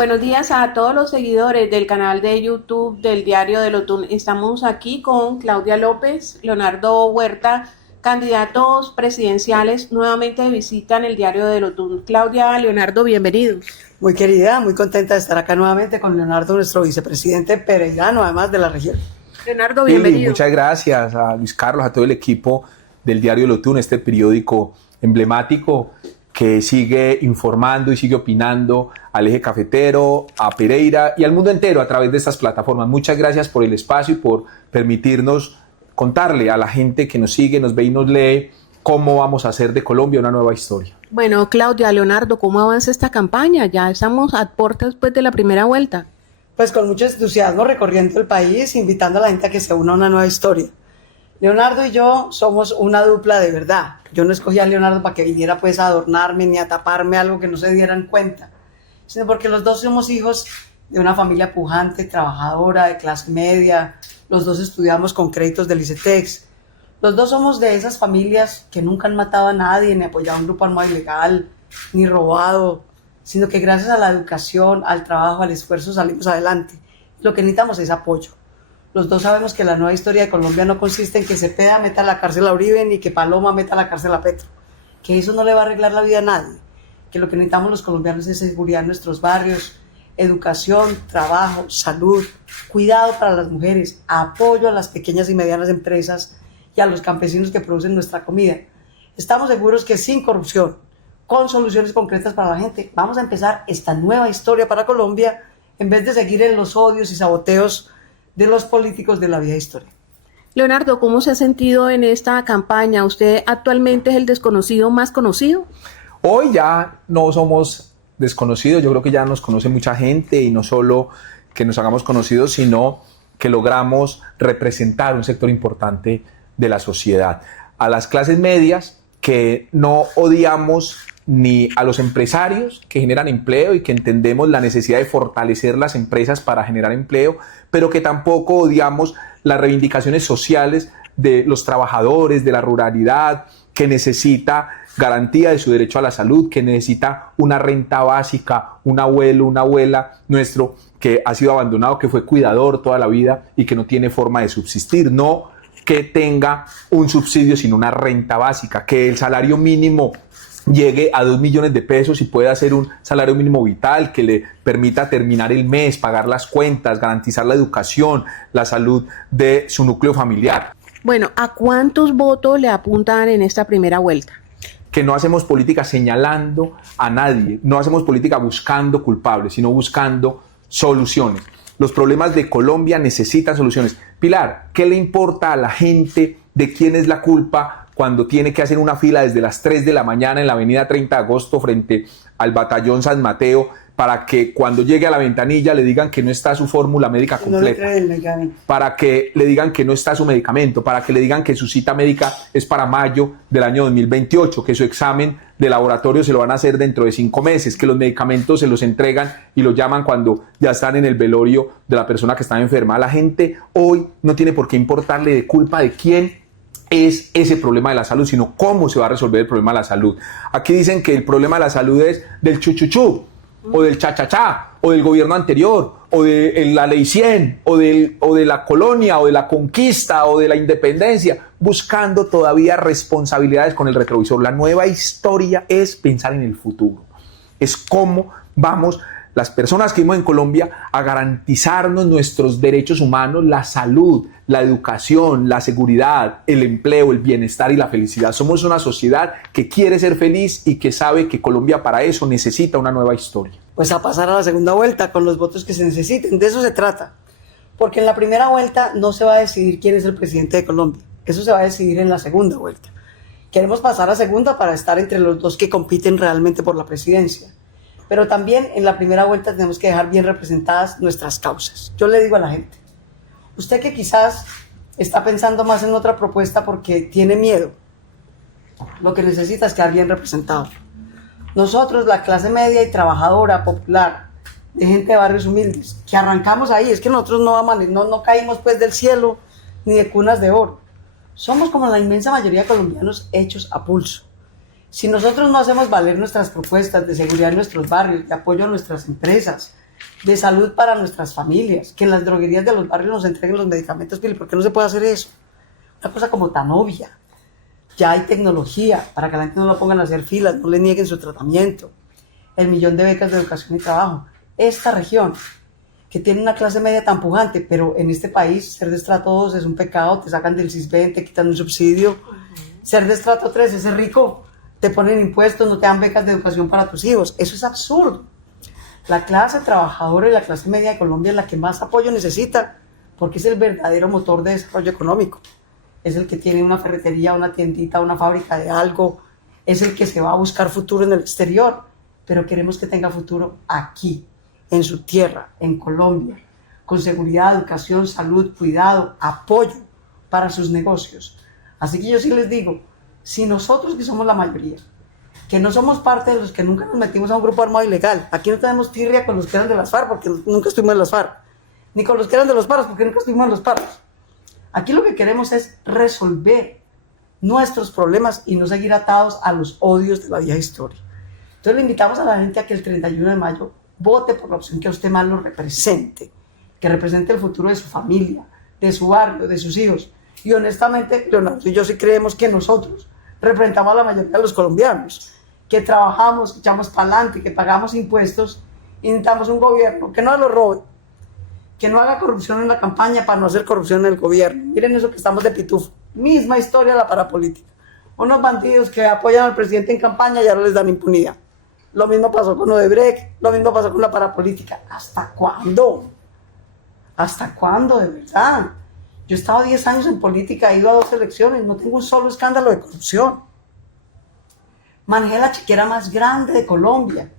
Buenos días a todos los seguidores del canal de YouTube del Diario del Otún. Estamos aquí con Claudia López, Leonardo Huerta, candidatos presidenciales nuevamente de visita en el Diario del Otún. Claudia, Leonardo, bienvenidos. Muy querida, muy contenta de estar acá nuevamente con Leonardo, nuestro vicepresidente peregrino, además de la región. Leonardo, bienvenido. Muchas gracias a Luis Carlos, a todo el equipo del Diario del Otún, este periódico emblemático que sigue informando y sigue opinando al eje cafetero, a Pereira y al mundo entero a través de estas plataformas. Muchas gracias por el espacio y por permitirnos contarle a la gente que nos sigue, nos ve y nos lee cómo vamos a hacer de Colombia una nueva historia. Bueno, Claudia, Leonardo, ¿cómo avanza esta campaña? Ya estamos a puertas después de la primera vuelta. Pues con mucho entusiasmo recorriendo el país, invitando a la gente a que se una a una nueva historia. Leonardo y yo somos una dupla de verdad. Yo no escogí a Leonardo para que viniera pues a adornarme ni a taparme algo que no se dieran cuenta, sino porque los dos somos hijos de una familia pujante, trabajadora, de clase media. Los dos estudiamos con créditos del ICETEX. Los dos somos de esas familias que nunca han matado a nadie, ni apoyado a un grupo armado ilegal, ni robado, sino que gracias a la educación, al trabajo, al esfuerzo salimos adelante. Lo que necesitamos es apoyo. Los dos sabemos que la nueva historia de Colombia no consiste en que Cepeda meta a la cárcel a Uribe ni que Paloma meta a la cárcel a Petro, que eso no le va a arreglar la vida a nadie, que lo que necesitamos los colombianos es seguridad en nuestros barrios, educación, trabajo, salud, cuidado para las mujeres, apoyo a las pequeñas y medianas empresas y a los campesinos que producen nuestra comida. Estamos seguros que sin corrupción, con soluciones concretas para la gente, vamos a empezar esta nueva historia para Colombia en vez de seguir en los odios y saboteos de los políticos de la vieja historia. Leonardo, ¿cómo se ha sentido en esta campaña? ¿Usted actualmente es el desconocido más conocido? Hoy ya no somos desconocidos, yo creo que ya nos conoce mucha gente y no solo que nos hagamos conocidos, sino que logramos representar un sector importante de la sociedad. A las clases medias que no odiamos ni a los empresarios que generan empleo y que entendemos la necesidad de fortalecer las empresas para generar empleo, pero que tampoco odiamos las reivindicaciones sociales de los trabajadores, de la ruralidad, que necesita garantía de su derecho a la salud, que necesita una renta básica, un abuelo, una abuela nuestro que ha sido abandonado, que fue cuidador toda la vida y que no tiene forma de subsistir, no que tenga un subsidio sino una renta básica, que el salario mínimo llegue a 2 millones de pesos y pueda hacer un salario mínimo vital que le permita terminar el mes, pagar las cuentas, garantizar la educación, la salud de su núcleo familiar. Bueno, ¿a cuántos votos le apuntan en esta primera vuelta? Que no hacemos política señalando a nadie, no hacemos política buscando culpables, sino buscando soluciones. Los problemas de Colombia necesitan soluciones. Pilar, ¿qué le importa a la gente de quién es la culpa cuando tiene que hacer una fila desde las 3 de la mañana en la avenida 30 de agosto frente al batallón San Mateo para que cuando llegue a la ventanilla le digan que no está su fórmula médica completa, para que le digan que no está su medicamento, para que le digan que su cita médica es para mayo del año 2028, que su examen de laboratorio se lo van a hacer dentro de 5 meses, que los medicamentos se los entregan y los llaman cuando ya están en el velorio de la persona que está enferma? La gente hoy no tiene por qué importarle de culpa de quién es ese problema de la salud, sino cómo se va a resolver el problema de la salud. Aquí dicen que el problema de la salud es del chuchuchú, o del chachachá, o del gobierno anterior, o de la ley 100, o de la colonia, o de la conquista, o de la independencia, buscando todavía responsabilidades con el retrovisor. La nueva historia es pensar en el futuro, es cómo vamos las personas que vivimos en Colombia a garantizarnos nuestros derechos humanos, la salud, la educación, la seguridad, el empleo, el bienestar y la felicidad. Somos una sociedad que quiere ser feliz y que sabe que Colombia para eso necesita una nueva historia. Pues a pasar a la segunda vuelta con los votos que se necesiten, de eso se trata. Porque en la primera vuelta no se va a decidir quién es el presidente de Colombia, eso se va a decidir en la segunda vuelta. Queremos pasar a segunda para estar entre los dos que compiten realmente por la presidencia. Pero también en la primera vuelta tenemos que dejar bien representadas nuestras causas. Yo le digo a la gente, usted que quizás está pensando más en otra propuesta porque tiene miedo, lo que necesita es quedar bien representado. Nosotros, la clase media y trabajadora, popular, de gente de barrios humildes, que arrancamos ahí, es que nosotros no caímos pues del cielo ni de cunas de oro. Somos como la inmensa mayoría de colombianos hechos a pulso. Si nosotros no hacemos valer nuestras propuestas de seguridad en nuestros barrios, de apoyo a nuestras empresas, de salud para nuestras familias, que en las droguerías de los barrios nos entreguen los medicamentos. ¿Por qué no se puede hacer eso? Una cosa como tan obvia. Ya hay tecnología para que la gente no la pongan a hacer filas, no le nieguen su tratamiento. El 1.000.000 de becas de educación y trabajo. Esta región, que tiene una clase media tan pujante, pero en este país ser de estrato 2 es un pecado, te sacan del CISBEN, te quitan un subsidio. Ser de estrato 3 es ser rico, te ponen impuestos, no te dan becas de educación para tus hijos. Eso es absurdo. La clase trabajadora y la clase media de Colombia es la que más apoyo necesita, porque es el verdadero motor de desarrollo económico. Es el que tiene una ferretería, una tiendita, una fábrica de algo, es el que se va a buscar futuro en el exterior, pero queremos que tenga futuro aquí, en su tierra, en Colombia, con seguridad, educación, salud, cuidado, apoyo para sus negocios. Así que yo sí les digo, si nosotros que somos la mayoría, que no somos parte de los que nunca nos metimos a un grupo armado ilegal, aquí no tenemos tirria con los que eran de las FARC porque nunca estuvimos en las FARC, ni con los que eran de los paros porque nunca estuvimos en los paros. Aquí lo que queremos es resolver nuestros problemas y no seguir atados a los odios de la vieja historia. Entonces le invitamos a la gente a que el 31 de mayo vote por la opción que a usted más lo represente, que represente el futuro de su familia, de su barrio, de sus hijos. Y honestamente, Leonardo y yo sí creemos que nosotros representamos a la mayoría de los colombianos, que trabajamos, que echamos para adelante, que pagamos impuestos y necesitamos un gobierno que no lo robe, que no haga corrupción en la campaña para no hacer corrupción en el gobierno. Miren eso que estamos de pitufo. Misma historia la parapolítica. Unos bandidos que apoyan al presidente en campaña y ahora les dan impunidad. Lo mismo pasó con Odebrecht, lo mismo pasó con la parapolítica. ¿Hasta cuándo? ¿Hasta cuándo, de verdad? Yo he estado 10 años en política, he ido a 2 elecciones, no tengo un solo escándalo de corrupción. Manejé la chequera más grande de Colombia,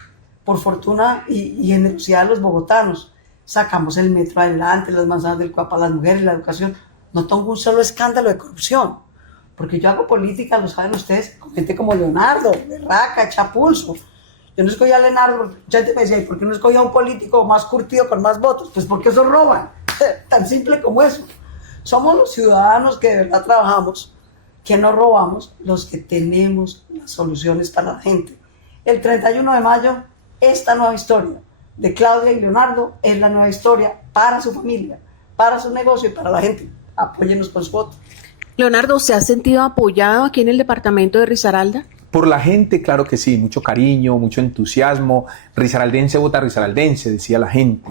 por fortuna y generosidad de los bogotanos. Sacamos el metro adelante, las manzanas del Cuapa, las mujeres, la educación. No tengo un solo escándalo de corrupción, porque yo hago política, lo saben ustedes, con gente como Leonardo, berraca, echa pulso. Yo no escogí a Leonardo, mucha gente me decía, ¿y por qué no escogí a un político más curtido con más votos? Pues porque esos roban, tan simple como eso. Somos los ciudadanos que de verdad trabajamos, que no robamos, los que tenemos las soluciones para la gente. El 31 de mayo, esta nueva historia de Claudia y Leonardo es la nueva historia para su familia, para su negocio y para la gente. Apóyenos con su voto. Leonardo, ¿se ha sentido apoyado aquí en el departamento de Risaralda? Por la gente, claro que sí, mucho cariño, mucho entusiasmo. Risaraldense vota risaraldense, decía la gente.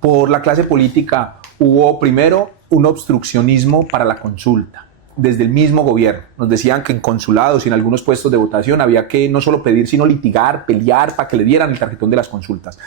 Por la clase política hubo primero un obstruccionismo para la consulta. Desde el mismo gobierno nos decían que en consulados y en algunos puestos de votación había que no solo pedir, sino litigar, pelear para que le dieran el tarjetón de las consultas.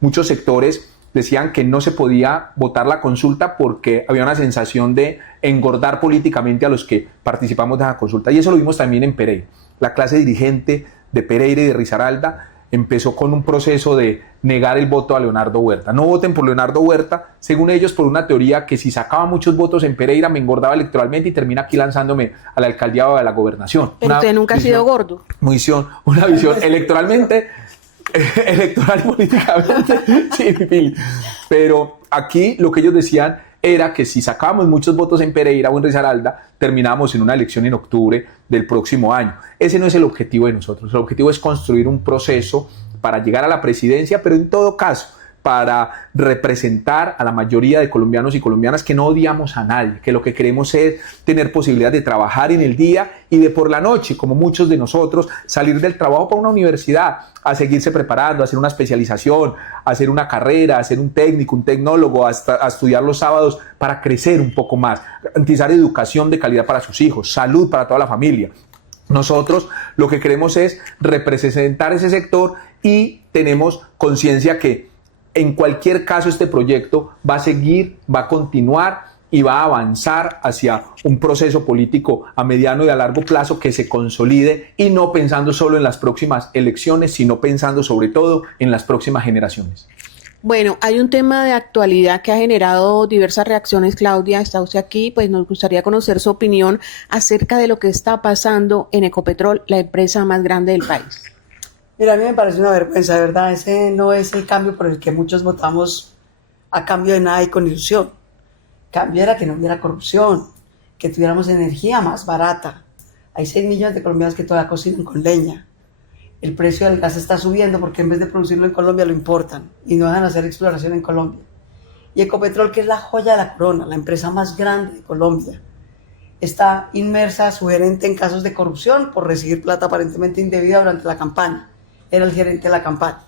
Muchos sectores decían que no se podía votar la consulta porque había una sensación de engordar políticamente a los que participamos de la consulta. Y eso lo vimos también en Pereira. La clase dirigente de Pereira y de Risaralda empezó con un proceso de negar el voto a Leonardo Huerta. No voten por Leonardo Huerta, según ellos, por una teoría que si sacaba muchos votos en Pereira me engordaba electoralmente y termina aquí lanzándome a la alcaldía o a la gobernación. Pero usted nunca ha sido gordo. Una visión electoral y políticamente, sí, Pili. Pero aquí lo que ellos decían era que si sacábamos muchos votos en Pereira o en Risaralda, terminábamos en una elección en octubre del próximo año. Ese no es el objetivo de nosotros. El objetivo es construir un proceso para llegar a la presidencia, pero en todo caso, para representar a la mayoría de colombianos y colombianas que no odiamos a nadie, que lo que queremos es tener posibilidad de trabajar en el día y de por la noche, como muchos de nosotros, salir del trabajo para una universidad, a seguirse preparando, a hacer una especialización, a hacer una carrera, a ser un técnico, un tecnólogo, a estudiar los sábados para crecer un poco más, garantizar educación de calidad para sus hijos, salud para toda la familia. Nosotros lo que queremos es representar ese sector y tenemos conciencia que en cualquier caso este proyecto va a seguir, va a continuar y va a avanzar hacia un proceso político a mediano y a largo plazo que se consolide y no pensando solo en las próximas elecciones, sino pensando sobre todo en las próximas generaciones. Bueno, hay un tema de actualidad que ha generado diversas reacciones. Claudia, está usted aquí, pues nos gustaría conocer su opinión acerca de lo que está pasando en Ecopetrol, la empresa más grande del país. Mira, a mí me parece una vergüenza, de verdad. Ese no es el cambio por el que muchos votamos a cambio de nada y con ilusión. Cambio era que no hubiera corrupción, que tuviéramos energía más barata. Hay 6 millones de colombianos que todavía cocinan con leña. el precio del gas está subiendo porque en vez de producirlo en Colombia lo importan y no dejan hacer exploración en Colombia. Y Ecopetrol, que es la joya de la corona, la empresa más grande de Colombia, está inmersa, su gerente, en casos de corrupción por recibir plata aparentemente indebida durante la campaña. Era el gerente de la campaña.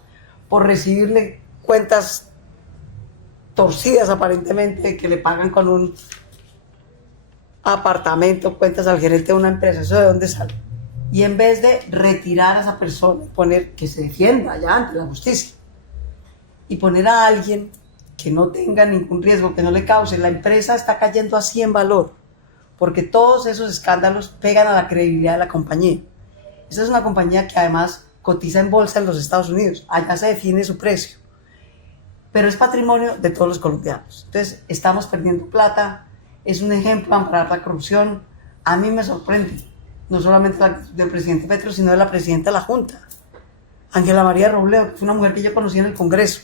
Por recibirle cuentas torcidas aparentemente que le pagan con un apartamento, cuentas al gerente de una empresa. ¿Eso de dónde sale? Y en vez de retirar a esa persona, poner que se defienda ya ante la justicia y poner a alguien que no tenga ningún riesgo, que no le cause, la empresa está cayendo así en valor, porque todos esos escándalos pegan a la credibilidad de la compañía. Esa es una compañía que además cotiza en bolsa en los Estados Unidos, allá se define su precio, pero es patrimonio de todos los colombianos. Entonces estamos perdiendo plata, es un ejemplo de amparar la corrupción. A mí me sorprende, no solamente la del presidente Petro, sino de la presidenta de la Junta, Ángela María Robledo, que fue una mujer que yo conocí en el Congreso,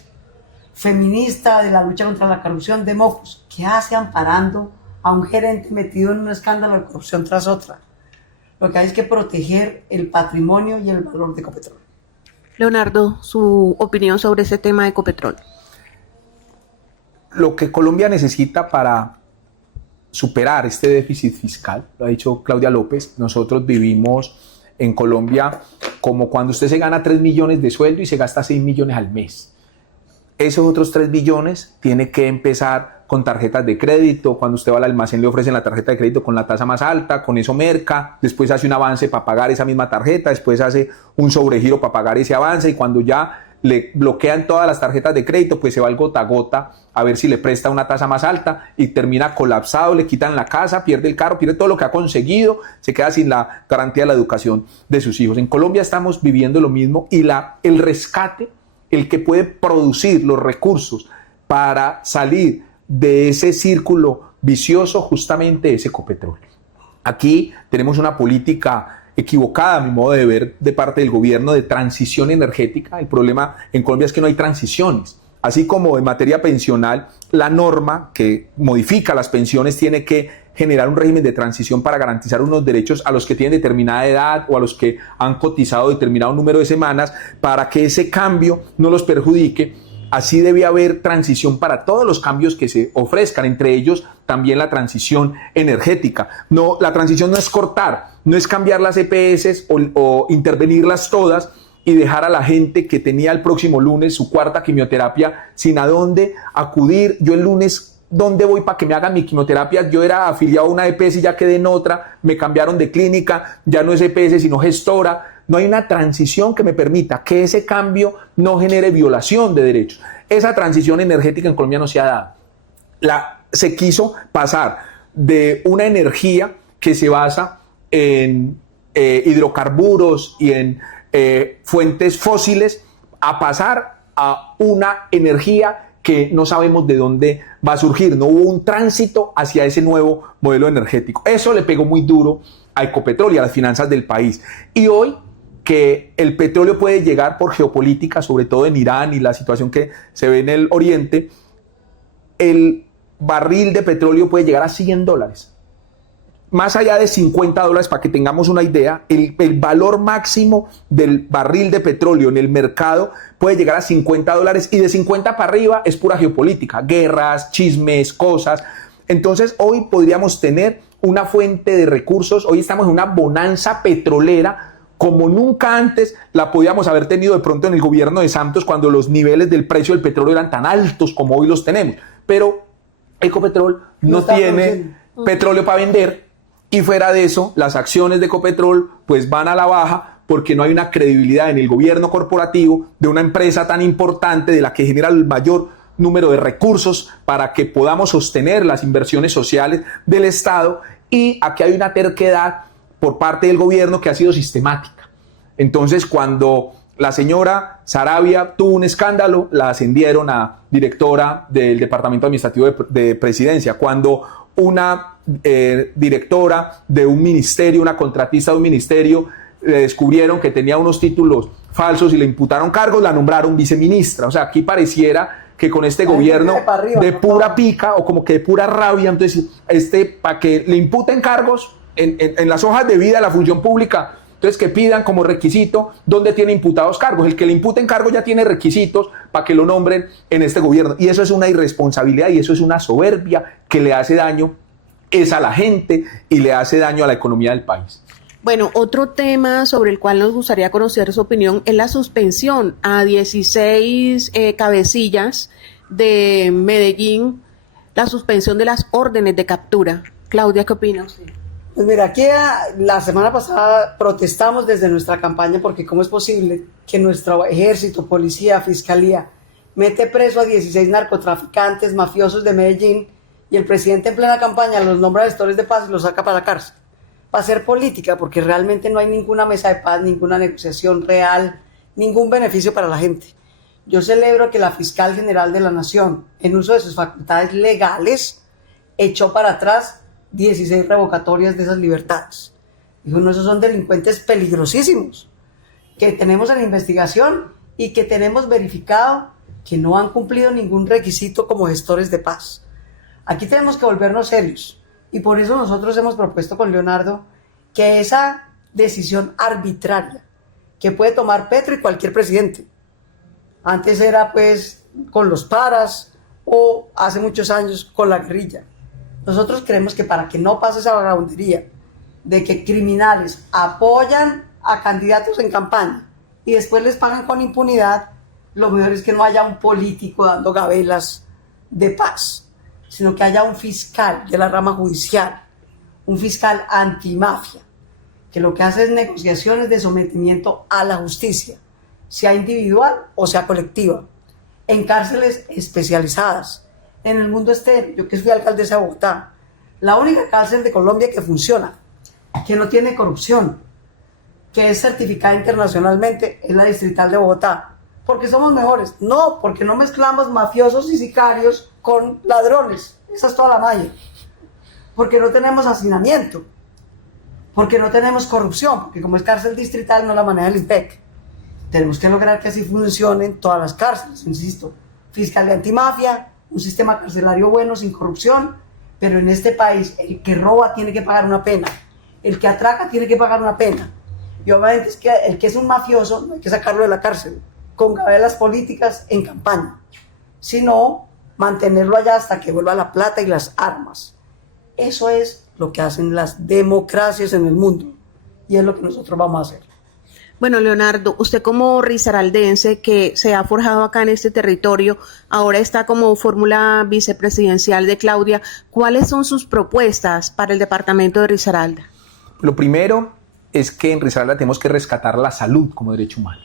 feminista de la lucha contra la corrupción de Mocos. ¿Qué hace amparando a un gerente metido en un escándalo de corrupción tras otra? Lo que hay es que proteger el patrimonio y el valor de Ecopetrol. Leonardo, su opinión sobre ese tema de Ecopetrol. Lo que Colombia necesita para superar este déficit fiscal, lo ha dicho Claudia López, nosotros vivimos en Colombia como cuando usted se gana 3 millones de sueldo y se gasta 6 millones al mes. Esos otros 3 billones tiene que empezar con tarjetas de crédito. Cuando usted va al almacén le ofrecen la tarjeta de crédito con la tasa más alta, con eso merca, después hace un avance para pagar esa misma tarjeta, después hace un sobregiro para pagar ese avance y cuando ya le bloquean todas las tarjetas de crédito, pues se va al gota a gota a ver si le presta una tasa más alta y termina colapsado, le quitan la casa, pierde el carro, pierde todo lo que ha conseguido, se queda sin la garantía de la educación de sus hijos. En Colombia estamos viviendo lo mismo y el rescate, el que puede producir los recursos para salir de ese círculo vicioso, justamente es Ecopetrol. Aquí tenemos una política equivocada, a mi modo de ver, de parte del gobierno de transición energética. El problema en Colombia es que no hay transiciones. Así como en materia pensional, la norma que modifica las pensiones tiene que generar un régimen de transición para garantizar unos derechos a los que tienen determinada edad o a los que han cotizado determinado número de semanas para que ese cambio no los perjudique. Así debe haber transición para todos los cambios que se ofrezcan, entre ellos también la transición energética. No, la transición no es cortar, no es cambiar las EPS o intervenirlas todas y dejar a la gente que tenía el próximo lunes su 4ª quimioterapia sin a dónde acudir. Yo el lunes, ¿dónde voy para que me hagan mi quimioterapia? Yo era afiliado a una EPS y ya quedé en otra, me cambiaron de clínica, ya no es EPS sino gestora. No hay una transición que me permita que ese cambio no genere violación de derechos. Esa transición energética en Colombia no se ha dado. Se quiso pasar de una energía que se basa en hidrocarburos y en fuentes fósiles a pasar a una energía que no sabemos de dónde va a surgir. No hubo un tránsito hacia ese nuevo modelo energético. Eso le pegó muy duro a Ecopetrol y a las finanzas del país. Y hoy que el petróleo puede llegar por geopolítica, sobre todo en Irán y la situación que se ve en el Oriente, el barril de petróleo puede llegar a $100. Más allá de $50, para que tengamos una idea, el valor máximo del barril de petróleo en el mercado puede llegar a $50 y de 50 para arriba es pura geopolítica, guerras, chismes, cosas. Entonces hoy podríamos tener una fuente de recursos, hoy estamos en una bonanza petrolera como nunca antes la podíamos haber tenido de pronto en el gobierno de Santos cuando los niveles del precio del petróleo eran tan altos como hoy los tenemos. Pero Ecopetrol no tiene petróleo para vender y fuera de eso las acciones de Ecopetrol pues van a la baja porque no hay una credibilidad en el gobierno corporativo de una empresa tan importante de la que genera el mayor número de recursos para que podamos sostener las inversiones sociales del Estado y aquí hay una terquedad por parte del gobierno que ha sido sistemática. Entonces, cuando la señora Saravia tuvo un escándalo, la ascendieron a directora del Departamento Administrativo de Presidencia. Cuando una directora de un ministerio, una contratista de un ministerio, le descubrieron que tenía unos títulos falsos y le imputaron cargos, la nombraron viceministra. O sea, aquí pareciera que con este gobierno de pura pica o como que de pura rabia, entonces para que le imputen cargos en las hojas de vida de la función pública Entonces, que pidan como requisito dónde tiene imputados cargos. El que le imputen cargos ya tiene requisitos para que lo nombren en este gobierno. Y eso es una irresponsabilidad y eso es una soberbia que le hace daño a la gente y le hace daño a la economía del país. Bueno, otro tema sobre el cual nos gustaría conocer su opinión es la suspensión a 16 cabecillas de Medellín, la suspensión de las órdenes de captura. Claudia, ¿qué opina usted? Pues mira, aquí la semana pasada protestamos desde nuestra campaña porque cómo es posible que nuestro ejército, policía, fiscalía mete preso a 16 narcotraficantes, mafiosos de Medellín y el presidente en plena campaña los nombra gestores de paz y los saca para la cárcel. Para hacer política, porque realmente no hay ninguna mesa de paz, ninguna negociación real, ningún beneficio para la gente. Yo celebro que la fiscal general de la Nación, en uso de sus facultades legales, echó para atrás 16 revocatorias de esas libertades. Dijo, no, esos son delincuentes peligrosísimos, que tenemos en investigación y que tenemos verificado que no han cumplido ningún requisito como gestores de paz. Aquí tenemos que volvernos serios. Y por eso nosotros hemos propuesto con Leonardo que esa decisión arbitraria que puede tomar Petro y cualquier presidente, antes era pues con los paras o hace muchos años con la guerrilla. Nosotros creemos que para que no pase esa vagabundería de que criminales apoyan a candidatos en campaña y después les pagan con impunidad, lo mejor es que no haya un político dando gabelas de paz, sino que haya un fiscal de la rama judicial, un fiscal antimafia, que lo que hace es negociaciones de sometimiento a la justicia, sea individual o sea colectiva, en cárceles especializadas. En el mundo yo que fui alcaldesa de Bogotá, la única cárcel de Colombia que funciona, que no tiene corrupción, que es certificada internacionalmente, es la Distrital de Bogotá. Porque somos mejores. No, porque no mezclamos mafiosos y sicarios con ladrones. Esa es toda la malla. Porque no tenemos hacinamiento. Porque no tenemos corrupción. Porque como es cárcel distrital no la maneja el IMPEC. Tenemos que lograr que así funcionen todas las cárceles, insisto. Fiscalía antimafia, un sistema carcelario bueno, sin corrupción. Pero en este país el que roba tiene que pagar una pena. El que atraca tiene que pagar una pena. Y obviamente es que el que es un mafioso no hay que sacarlo de la cárcel con gabelas políticas en campaña, sino mantenerlo allá hasta que vuelva la plata y las armas. Eso es lo que hacen las democracias en el mundo y es lo que nosotros vamos a hacer. Bueno, Leonardo, usted como risaraldense que se ha forjado acá en este territorio, ahora está como fórmula vicepresidencial de Claudia, ¿cuáles son sus propuestas para el departamento de Risaralda? Lo primero es que en Risaralda tenemos que rescatar la salud como derecho humano.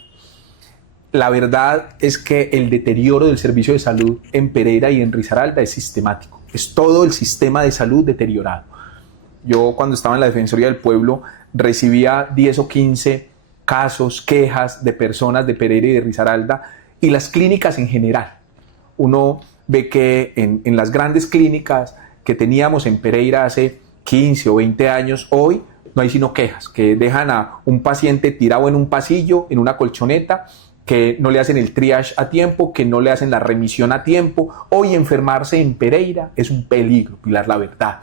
La verdad es que el deterioro del servicio de salud en Pereira y en Risaralda es sistemático. Es todo el sistema de salud deteriorado. Yo cuando estaba en la Defensoría del Pueblo recibía 10 o 15 casos, quejas de personas de Pereira y de Risaralda y las clínicas en general. Uno ve que en las grandes clínicas que teníamos en Pereira hace 15 o 20 años, hoy no hay sino quejas, que dejan a un paciente tirado en un pasillo, en una colchoneta, que no le hacen el triage a tiempo, que no le hacen la remisión a tiempo. Hoy enfermarse en Pereira es un peligro, Pilar, la verdad.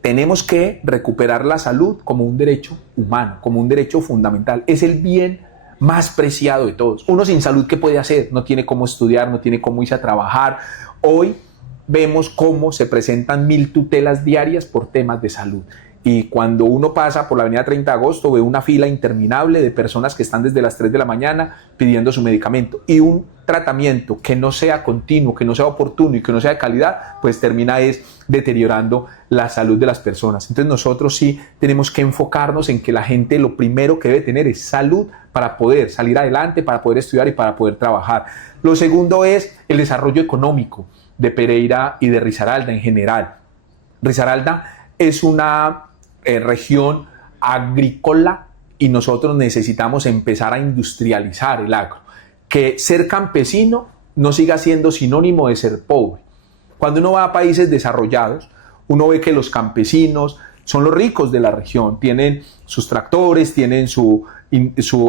Tenemos que recuperar la salud como un derecho humano, como un derecho fundamental. Es el bien más preciado de todos. Uno sin salud, ¿qué puede hacer? No tiene cómo estudiar, no tiene cómo irse a trabajar. Hoy vemos cómo se presentan 1000 tutelas diarias por temas de salud. Y cuando uno pasa por la avenida 30 de agosto ve una fila interminable de personas que están desde las 3 de la mañana pidiendo su medicamento. Y un tratamiento que no sea continuo, que no sea oportuno y que no sea de calidad, pues termina deteriorando la salud de las personas. Entonces nosotros sí tenemos que enfocarnos en que la gente lo primero que debe tener es salud para poder salir adelante, para poder estudiar y para poder trabajar. Lo segundo es el desarrollo económico de Pereira y de Risaralda en general. Risaralda es una región agrícola y nosotros necesitamos empezar a industrializar el agro. Que ser campesino no siga siendo sinónimo de ser pobre. Cuando uno va a países desarrollados, uno ve que los campesinos son los ricos de la región, tienen sus tractores, tienen su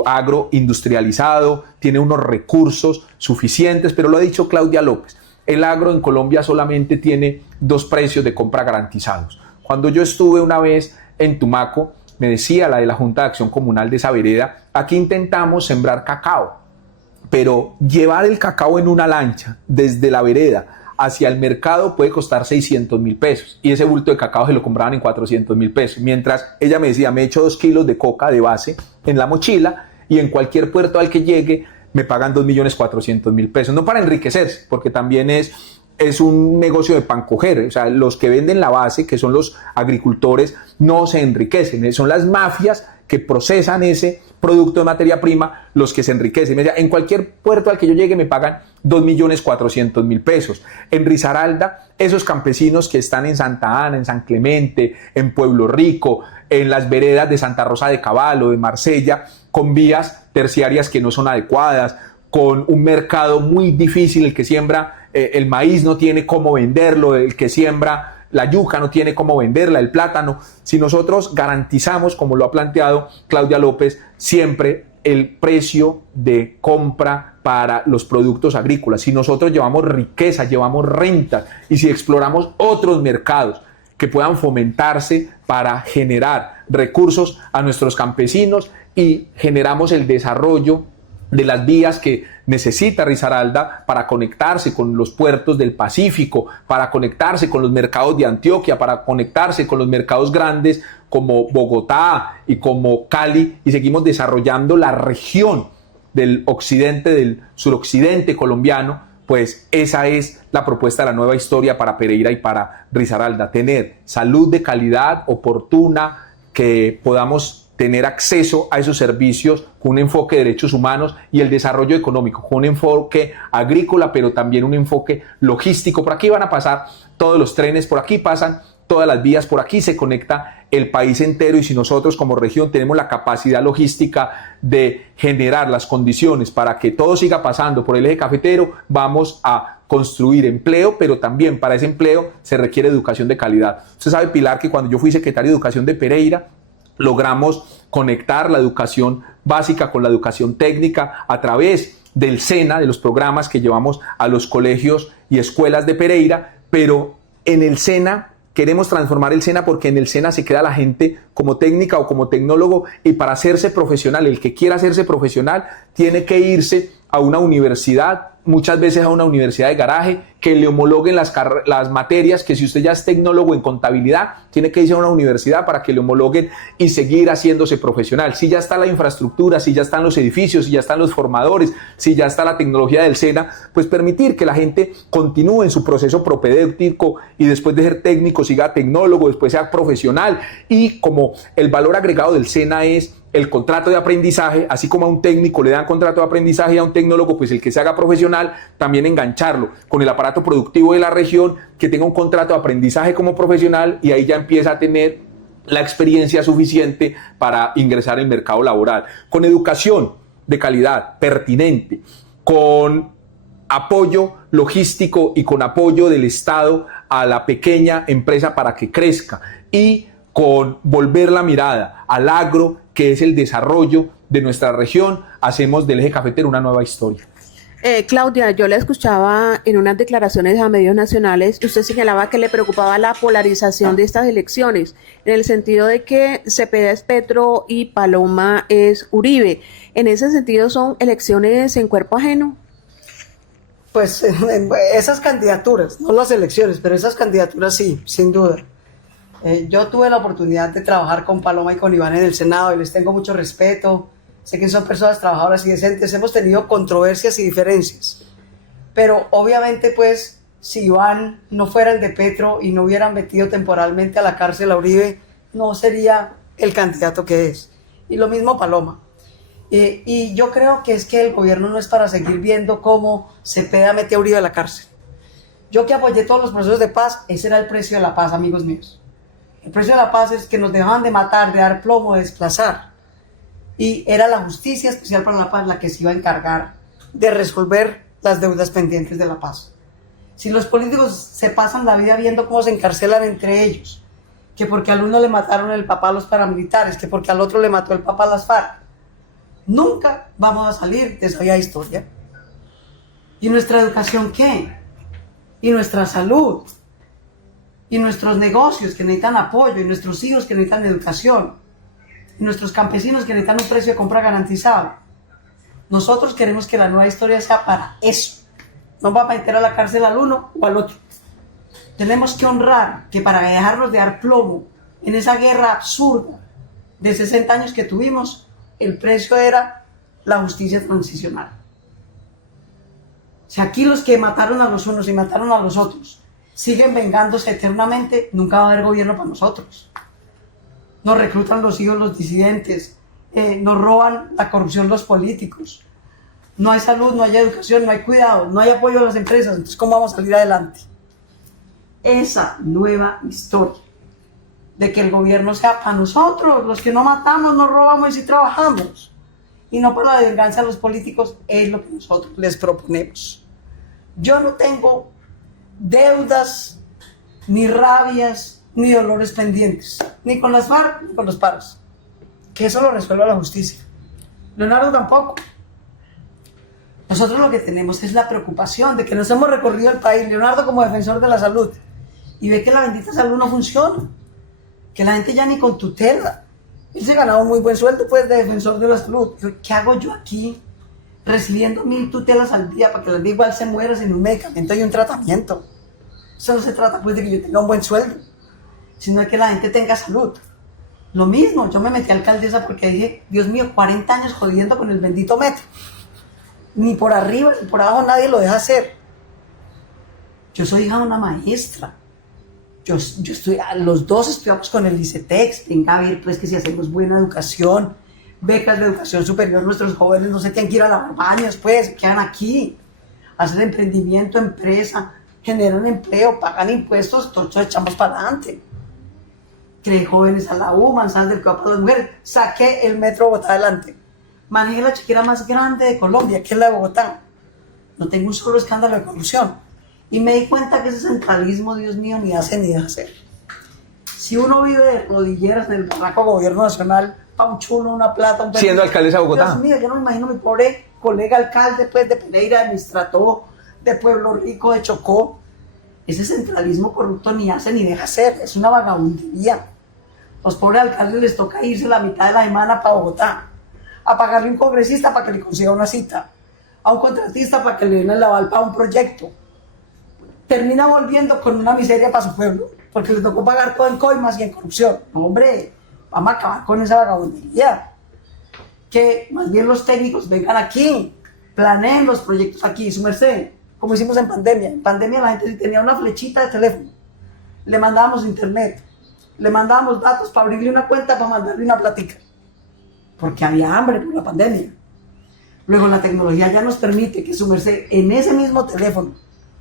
agro industrializado, tienen unos recursos suficientes, pero lo ha dicho Claudia López, el agro en Colombia solamente tiene 2 precios de compra garantizados. Cuando yo estuve una vez en Tumaco, me decía la de la Junta de Acción Comunal de esa vereda, aquí intentamos sembrar cacao, pero llevar el cacao en una lancha desde la vereda hacia el mercado puede costar 600.000 pesos y ese bulto de cacao se lo compraban en 400.000 pesos, mientras ella me decía, me echo 2 kilos de coca de base en la mochila y en cualquier puerto al que llegue me pagan 2.400.000 pesos, no para enriquecerse, porque también es un negocio de pan coger, o sea, los que venden la base, que son los agricultores, no se enriquecen, son las mafias que procesan ese producto de materia prima los que se enriquecen. En cualquier puerto al que yo llegue me pagan 2.400.000 pesos. En Risaralda, esos campesinos que están en Santa Ana, en San Clemente, en Pueblo Rico, en las veredas de Santa Rosa de Cavallo, de Marsella, con vías terciarias que no son adecuadas, con un mercado muy difícil, el que siembra el maíz no tiene cómo venderlo, el que siembra la yuca no tiene cómo venderla, el plátano. Si nosotros garantizamos, como lo ha planteado Claudia López, siempre el precio de compra para los productos agrícolas, si nosotros llevamos riqueza, llevamos rentas y si exploramos otros mercados que puedan fomentarse para generar recursos a nuestros campesinos y generamos el desarrollo de las vías que necesita Risaralda para conectarse con los puertos del Pacífico, para conectarse con los mercados de Antioquia, para conectarse con los mercados grandes como Bogotá y como Cali, y seguimos desarrollando la región del occidente, del suroccidente colombiano, pues esa es la propuesta de la nueva historia para Pereira y para Risaralda, tener salud de calidad, oportuna, que podamos tener acceso a esos servicios con un enfoque de derechos humanos y el desarrollo económico, con un enfoque agrícola, pero también un enfoque logístico. Por aquí van a pasar todos los trenes, por aquí pasan todas las vías, por aquí se conecta el país entero y si nosotros como región tenemos la capacidad logística de generar las condiciones para que todo siga pasando por el eje cafetero, vamos a construir empleo, pero también para ese empleo se requiere educación de calidad. Usted sabe, Pilar, que cuando yo fui secretario de Educación de Pereira, logramos conectar la educación básica con la educación técnica a través del SENA, de los programas que llevamos a los colegios y escuelas de Pereira, pero en el SENA queremos transformar el SENA porque en el SENA se queda la gente como técnica o como tecnólogo y para hacerse profesional, el que quiera hacerse profesional tiene que irse a una universidad, muchas veces a una universidad de garaje, que le homologuen las materias, que si usted ya es tecnólogo en contabilidad, tiene que irse a una universidad para que le homologuen y seguir haciéndose profesional. Si ya está la infraestructura, si ya están los edificios, si ya están los formadores, si ya está la tecnología del SENA, pues permitir que la gente continúe en su proceso propedéutico y después de ser técnico siga tecnólogo, después sea profesional. Y como el valor agregado del SENA es el contrato de aprendizaje, así como a un técnico le dan contrato de aprendizaje y a un tecnólogo, pues el que se haga profesional, también engancharlo con el aparato productivo de la región, que tenga un contrato de aprendizaje como profesional y ahí ya empieza a tener la experiencia suficiente para ingresar al mercado laboral. Con educación de calidad, pertinente, con apoyo logístico y con apoyo del Estado a la pequeña empresa para que crezca y con volver la mirada al agro, que es el desarrollo de nuestra región, hacemos del eje cafetero una nueva historia. Claudia, yo la escuchaba en unas declaraciones a medios nacionales y usted señalaba que le preocupaba la polarización de estas elecciones, en el sentido de que Cepeda es Petro y Paloma es Uribe. En ese sentido, ¿son elecciones en cuerpo ajeno? Pues esas candidaturas, no las elecciones, pero esas candidaturas sí, sin duda. Yo tuve la oportunidad de trabajar con Paloma y con Iván en el Senado y les tengo mucho respeto. Sé que son personas trabajadoras y decentes. Hemos tenido controversias y diferencias. Pero obviamente, pues, si Iván no fuera el de Petro y no hubieran metido temporalmente a la cárcel a Uribe, no sería el candidato que es. Y lo mismo Paloma. Y yo creo que es que el gobierno no es para seguir viendo cómo Cepeda mete a Uribe a la cárcel. Yo que apoyé todos los procesos de paz, ese era el precio de la paz, amigos míos. El precio de la paz es que nos dejaban de matar, de dar plomo, de desplazar. Y era la Justicia Especial para la Paz la que se iba a encargar de resolver las deudas pendientes de la paz. Si los políticos se pasan la vida viendo cómo se encarcelan entre ellos, que porque al uno le mataron el papá a los paramilitares, que porque al otro le mató el papá a las FARC, nunca vamos a salir de esa vieja historia. ¿Y nuestra educación qué? ¿Y nuestra salud? ¿Y nuestros negocios que necesitan apoyo? ¿Y nuestros hijos que necesitan educación? y nuestros campesinos que necesitan un precio de compra garantizado. Nosotros queremos que la nueva historia sea para eso. No va a meter a la cárcel al uno o al otro. Tenemos que honrar que para dejarnos de dar plomo en esa guerra absurda de 60 años que tuvimos, el precio era la justicia transicional. Si aquí los que mataron a los unos y mataron a los otros siguen vengándose eternamente, nunca va a haber gobierno para nosotros. Nos reclutan los hijos los disidentes, nos roban la corrupción los políticos. No hay salud, no hay educación, no hay cuidado, no hay apoyo a las empresas. Entonces, ¿cómo vamos a salir adelante? Esa nueva historia de que el gobierno sea para nosotros, los que no matamos, no robamos y sí trabajamos, y no para la venganza de los políticos, es lo que nosotros les proponemos. Yo no tengo deudas, ni rabias, ni dolores pendientes, ni con las FARC, ni con los paros. Que eso lo resuelva la justicia. Leonardo tampoco. Nosotros lo que tenemos es la preocupación de que nos hemos recorrido el país, Leonardo como defensor de la salud, y ve que la bendita salud no funciona, que la gente ya ni con tutela. Él se ganaba un muy buen sueldo pues de defensor de la salud. ¿Qué hago yo aquí recibiendo 1000 tutelas al día para que la gente igual se muera sin un medicamento y un tratamiento? Eso no se trata pues de que yo tenga un buen sueldo, sino de que la gente tenga salud. Lo mismo, yo me metí a alcaldesa porque dije, Dios mío, 40 años jodiendo con el bendito metro. Ni por arriba ni por abajo nadie lo deja hacer. Yo soy hija de una maestra. Yo estoy, los dos estudiamos con el ICETEX. Venga a ver, pues, que si hacemos buena educación, becas de educación superior, nuestros jóvenes no se tienen que ir a lavar baños, pues, se quedan aquí. Hacen emprendimiento, empresa, generan empleo, pagan impuestos, todos echamos para adelante. Creé jóvenes a la U, manzanas del campo de las mujeres, saqué el metro de Bogotá adelante. Manejé la chequera más grande de Colombia, que es la de Bogotá. No tengo un solo escándalo de corrupción. Y me di cuenta que ese centralismo, Dios mío, ni hace ni deja hacer. Si uno vive de rodilleras en el barraco gobierno nacional, pa' un chulo, una plata, un permiso. Siendo alcaldesa de Bogotá. Dios mío, yo no me imagino mi pobre colega alcalde pues, de Pereira, de Mistrató, de Pueblo Rico, de Chocó. Ese centralismo corrupto ni hace ni deja hacer. Es una vagabundería. Los pobres alcaldes les toca irse la mitad de la semana para Bogotá, a pagarle a un congresista para que le consiga una cita, a un contratista para que le den el aval para un proyecto. Termina volviendo con una miseria para su pueblo, porque le tocó pagar todo en coimas y en corrupción. No, hombre, vamos a acabar con esa vagabundería. Que más bien los técnicos vengan aquí, planeen los proyectos aquí, su merced, como hicimos en pandemia. En pandemia la gente tenía una flechita de teléfono, le mandábamos internet, le mandábamos datos para abrirle una cuenta, para mandarle una platica, porque había hambre por la pandemia. Luego la tecnología ya nos permite que su merced en ese mismo teléfono,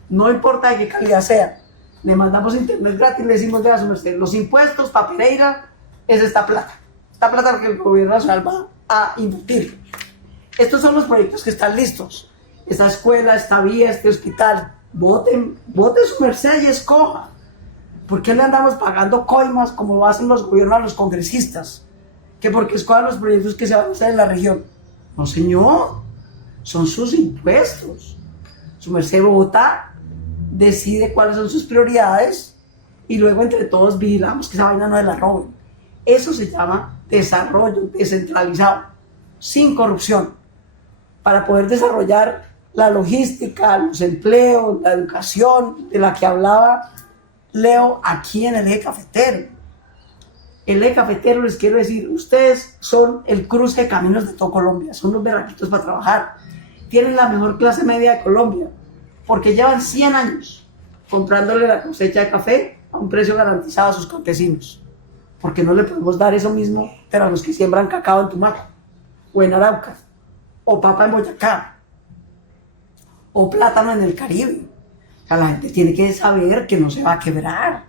no importa de qué calidad sea, le mandamos internet gratis, le decimos, vea su merced, los impuestos para Pereira es esta plata que el gobierno nacional va a invertir. Estos son los proyectos que están listos, esta escuela, esta vía, este hospital. Vote su merced y escoja. ¿Por qué le andamos pagando coimas como lo hacen los gobiernos a los congresistas? Que porque escojan los proyectos que se van a hacer en la región. No, señor, son sus impuestos. Su merced Bogotá decide cuáles son sus prioridades y luego entre todos vigilamos que esa vaina no se la roben. Eso se llama desarrollo descentralizado, sin corrupción, para poder desarrollar la logística, los empleos, la educación de la que hablaba Leo aquí en el eje cafetero. El eje cafetero, les quiero decir, ustedes son el cruce de caminos de todo Colombia, son los berraquitos para trabajar, tienen la mejor clase media de Colombia, porque llevan 100 años comprándole la cosecha de café a un precio garantizado a sus campesinos. Porque no le podemos dar eso mismo, pero a los que siembran cacao en Tumaco, o en Arauca, o papa en Boyacá, o plátano en el Caribe. O sea, la gente tiene que saber que no se va a quebrar,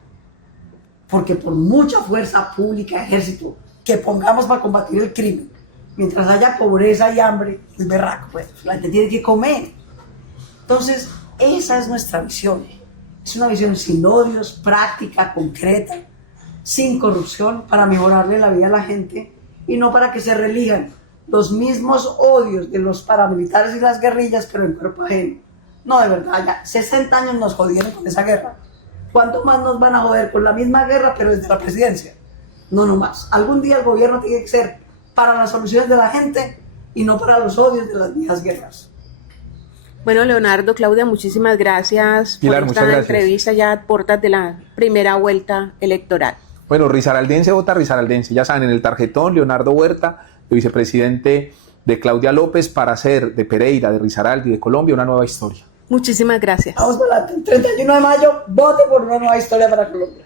porque por mucha fuerza pública, ejército, que pongamos para combatir el crimen, mientras haya pobreza y hambre, es berraco, pues, la gente tiene que comer. Entonces, esa es nuestra visión. Es una visión sin odios, práctica, concreta, sin corrupción, para mejorarle la vida a la gente y no para que se relijan los mismos odios de los paramilitares y las guerrillas, pero en cuerpo ajeno. No, de verdad, ya 60 años nos jodieron con esa guerra. ¿Cuánto más nos van a joder con la misma guerra, pero desde la presidencia? no más. Algún día el gobierno tiene que ser para las soluciones de la gente y no para los odios de las viejas guerras. Bueno, Leonardo, Claudia, muchísimas gracias Pilar, por muchas esta gracias. entrevista ya a puertas de la primera vuelta electoral. Bueno, risaraldense vota risaraldense. Ya saben, en el tarjetón, Leonardo Huerta, el vicepresidente de Claudia López, para hacer de Pereira, de Risaralda y de Colombia una nueva historia. Muchísimas gracias. Vamos para el 31 de mayo, vote por una nueva historia para Colombia.